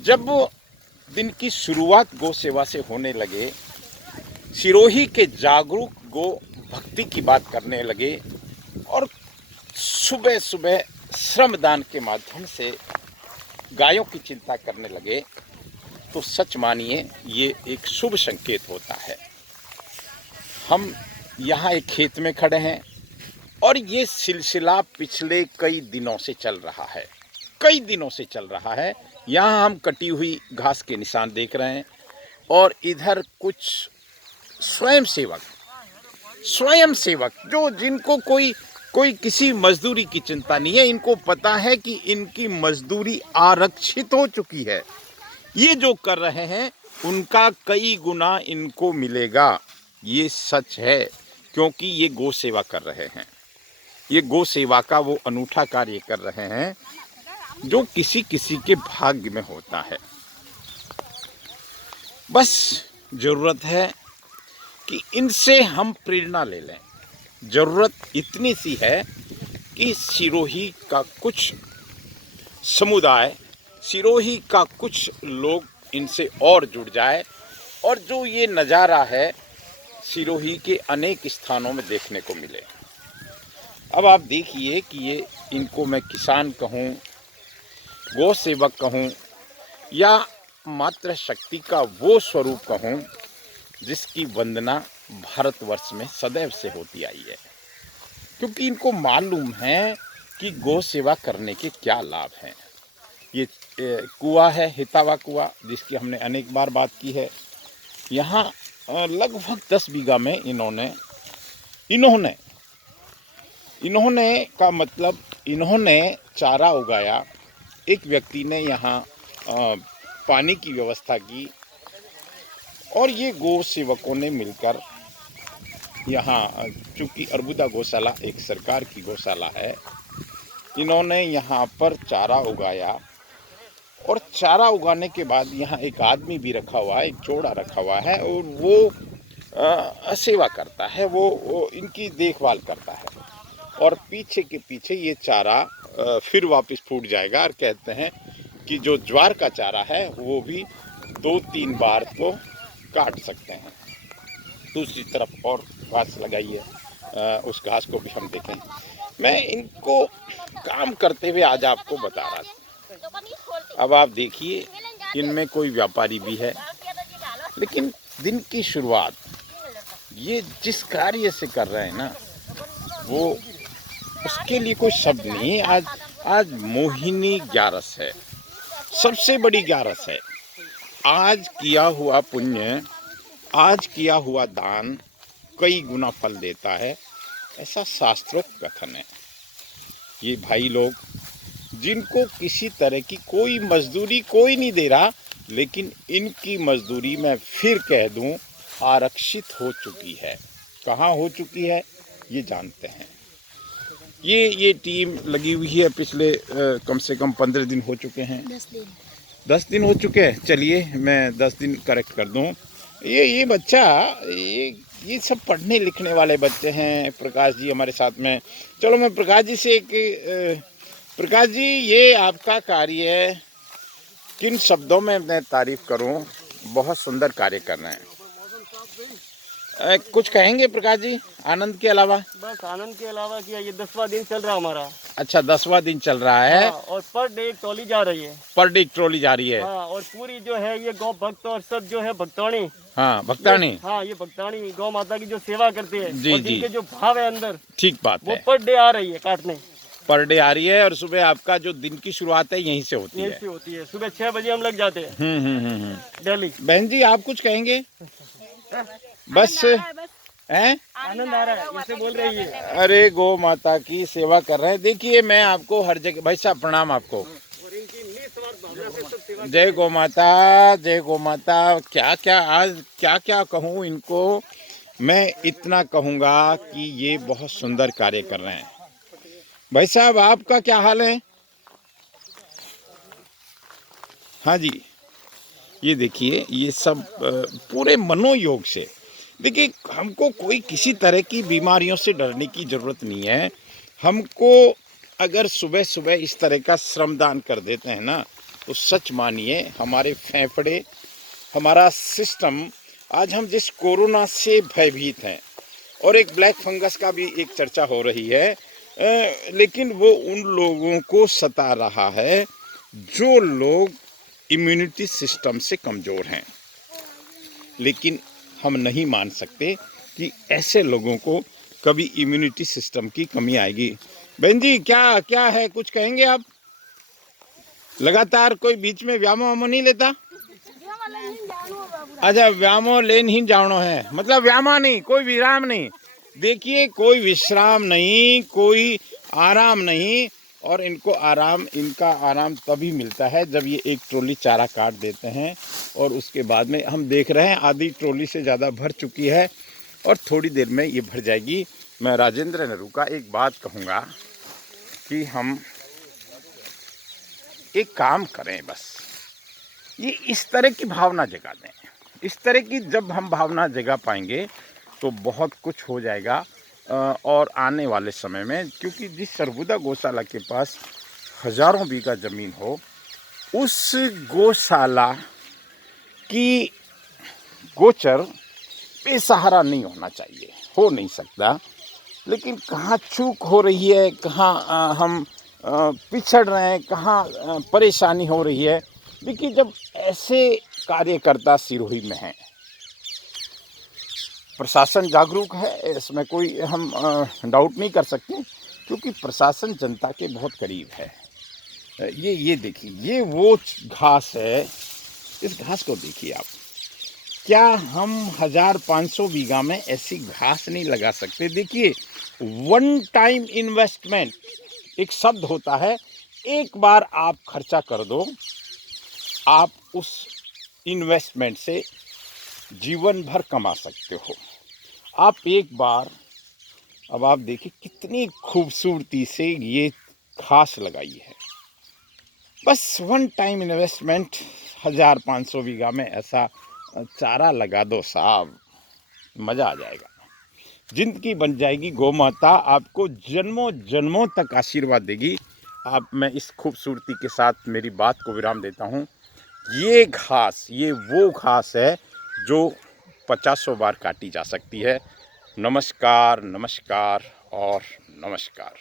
जब दिन की शुरुआत गौ सेवा से होने लगे, सिरोही के जागरूक गो भक्ति की बात करने लगे और सुबह सुबह श्रमदान के माध्यम से गायों की चिंता करने लगे, तो सच मानिए ये एक शुभ संकेत होता है। हम यहाँ एक खेत में खड़े हैं और ये सिलसिला पिछले कई दिनों से चल रहा है, कई दिनों से चल रहा है। यहाँ हम कटी हुई घास के निशान देख रहे हैं और इधर कुछ स्वयं सेवक जो जिनको कोई किसी मजदूरी की चिंता नहीं है। इनको पता है कि इनकी मजदूरी आरक्षित हो चुकी है। ये जो कर रहे हैं उनका कई गुना इनको मिलेगा, ये सच है, क्योंकि ये गौ सेवा कर रहे हैं। ये गौ सेवा का वो अनूठा कार्य कर रहे हैं जो किसी किसी के भाग्य में होता है। बस जरूरत है कि इनसे हम प्रेरणा ले लें। जरूरत इतनी सी है कि सिरोही का कुछ समुदाय, सिरोही का कुछ लोग इनसे और जुड़ जाए और जो ये नज़ारा है सिरोही के अनेक स्थानों में देखने को मिले। अब आप देखिए कि ये इनको मैं किसान कहूँ, गौ सेवक कहूँ या मातृ शक्ति का वो स्वरूप कहूँ जिसकी वंदना भारतवर्ष में सदैव से होती आई है, क्योंकि इनको मालूम है कि गौ सेवा करने के क्या लाभ हैं। ये कुआं है, हितावा कुआं, जिसकी हमने अनेक बार बात की है। यहाँ लगभग 10 बीघा में इन्होंने का मतलब इन्होंने चारा उगाया। एक व्यक्ति ने यहाँ पानी की व्यवस्था की और ये गौ सेवकों ने मिलकर यहाँ, चूँकि अर्बुदा गौशाला एक सरकार की गौशाला है, इन्होंने यहाँ पर चारा उगाया और चारा उगाने के बाद यहाँ एक आदमी भी रखा हुआ है, एक जोड़ा रखा हुआ है और वो सेवा करता है, वो इनकी देखभाल करता है। और पीछे के पीछे ये चारा फिर वापस फूट जाएगा और कहते हैं कि जो ज्वार का चारा है वो भी 2-3 बार तो काट सकते हैं। दूसरी तरफ और घास लगाई है, उस घास को भी हम देखें। मैं इनको काम करते हुए आज आपको बता रहा था। अब आप देखिए इनमें कोई व्यापारी भी है, लेकिन दिन की शुरुआत ये जिस कार्य से कर रहे हैं ना, वो उसके लिए कोई शब्द नहीं है। आज मोहिनी ग्यारस है, सबसे बड़ी ग्यारस है। आज किया हुआ पुण्य, आज किया हुआ दान कई गुना फल देता है, ऐसा शास्त्रोक्त कथन है। ये भाई लोग जिनको किसी तरह की कोई मजदूरी कोई नहीं दे रहा, लेकिन इनकी मजदूरी मैं फिर कह दूं आरक्षित हो चुकी है। कहाँ हो चुकी है ये जानते हैं। ये टीम लगी हुई है, पिछले कम से कम 15 दिन हो चुके हैं। 10 दिन हो चुके हैं। चलिए मैं 10 दिन करेक्ट कर दूं। ये बच्चा, ये सब पढ़ने लिखने वाले बच्चे हैं। प्रकाश जी हमारे साथ में। चलो मैं प्रकाश जी से प्रकाश जी, ये आपका कार्य है, किन शब्दों में मैं तारीफ करूं? बहुत सुंदर कार्य कर रहे हैं। कुछ कहेंगे प्रकाश जी आनंद के अलावा? बस आनंद के अलावा कि ये 10वां दिन चल रहा हमारा। अच्छा, 10वां दिन चल रहा है। हाँ, और पर डे एक ट्रॉली जा रही है। पर डे एक ट्रॉली जा रही है। हाँ, और पूरी जो है ये गौ भक्त और सब जो है भक्तानी। हाँ, भक्तानी। हाँ, ये भक्तानी गौ माता की जो सेवा करते हैं जी, और जी, जिनके जो भाव है अंदर, ठीक बात वो है, पर डे आ रही है काटने। पर डे आ रही है और सुबह आपका जो दिन की शुरुआत है यहीं से होती है। सुबह 6 बजे हम लग जाते हैं डेली। बहन जी आप कुछ कहेंगे? बस हैं? आनंद आ रहा है, ऐसे बोल रही है। अरे गौ माता की सेवा कर रहे हैं। देखिए मैं आपको हर जगह, भाई साहब प्रणाम आपको। जय गौ माता, जय गौ माता। आज क्या कहूँ इनको। मैं इतना कहूँगा कि ये बहुत सुंदर कार्य कर रहे हैं। भाई साहब आपका क्या हाल है? हाँ जी, ये देखिए ये सब पूरे मनोयोग से। देखिए हमको कोई किसी तरह की बीमारियों से डरने की ज़रूरत नहीं है। हमको अगर सुबह सुबह इस तरह का श्रमदान कर देते हैं ना, तो सच मानिए हमारे फेफड़े, हमारा सिस्टम, आज हम जिस कोरोना से भयभीत हैं, और एक ब्लैक फंगस का भी एक चर्चा हो रही है, लेकिन वो उन लोगों को सता रहा है जो लोग इम्यूनिटी सिस्टम से कमज़ोर हैं। लेकिन हम नहीं मान सकते कि ऐसे लोगों को कभी इम्यूनिटी सिस्टम की कमी आएगी। बहन जी, क्या क्या है, कुछ कहेंगे आप? लगातार कोई बीच में व्यायाम वामो नहीं लेता? अच्छा, व्यायामो लेन ही जानो है, मतलब व्यायाम नहीं, कोई विराम नहीं। देखिए, कोई विश्राम नहीं, कोई आराम नहीं। और इनका आराम तभी मिलता है जब ये एक ट्रॉली चारा काट देते हैं, और उसके बाद में हम देख रहे हैं आधी ट्रॉली से ज़्यादा भर चुकी है और थोड़ी देर में ये भर जाएगी। मैं राजेंद्र नरू का एक बात कहूँगा कि हम एक काम करें, बस ये इस तरह की भावना जगा दें। इस तरह की जब हम भावना जगा पाएंगे तो बहुत कुछ हो जाएगा। और आने वाले समय में, क्योंकि जिस सरगुजा गौशाला के पास हजारों बीघा ज़मीन हो, उस गौशाला की गोचर बेसहारा नहीं होना चाहिए, हो नहीं सकता। लेकिन कहाँ चूक हो रही है, कहाँ हम पिछड़ रहे हैं, कहाँ परेशानी हो रही है। देखिए, जब ऐसे कार्यकर्ता सिरोही में हैं, प्रशासन जागरूक है, इसमें कोई हम डाउट नहीं कर सकते, क्योंकि प्रशासन जनता के बहुत करीब है। ये देखिए, ये वो घास है, इस घास को देखिए आप। क्या हम 1500 बीघा में ऐसी घास नहीं लगा सकते? देखिए, वन टाइम इन्वेस्टमेंट एक शब्द होता है, एक बार आप खर्चा कर दो, आप उस इन्वेस्टमेंट से जीवन भर कमा सकते हो। आप एक बार, अब आप देखिए कितनी खूबसूरती से ये घास लगाई है। बस वन टाइम इन्वेस्टमेंट, 1500 बीघा में ऐसा चारा लगा दो साहब, मज़ा आ जाएगा, जिंदगी बन जाएगी। गौ माता आपको जन्मों जन्मों तक आशीर्वाद देगी। मैं इस खूबसूरती के साथ मेरी बात को विराम देता हूँ। ये घास, ये वो घास है जो 50 बार काटी जा सकती है। नमस्कार, नमस्कार और नमस्कार।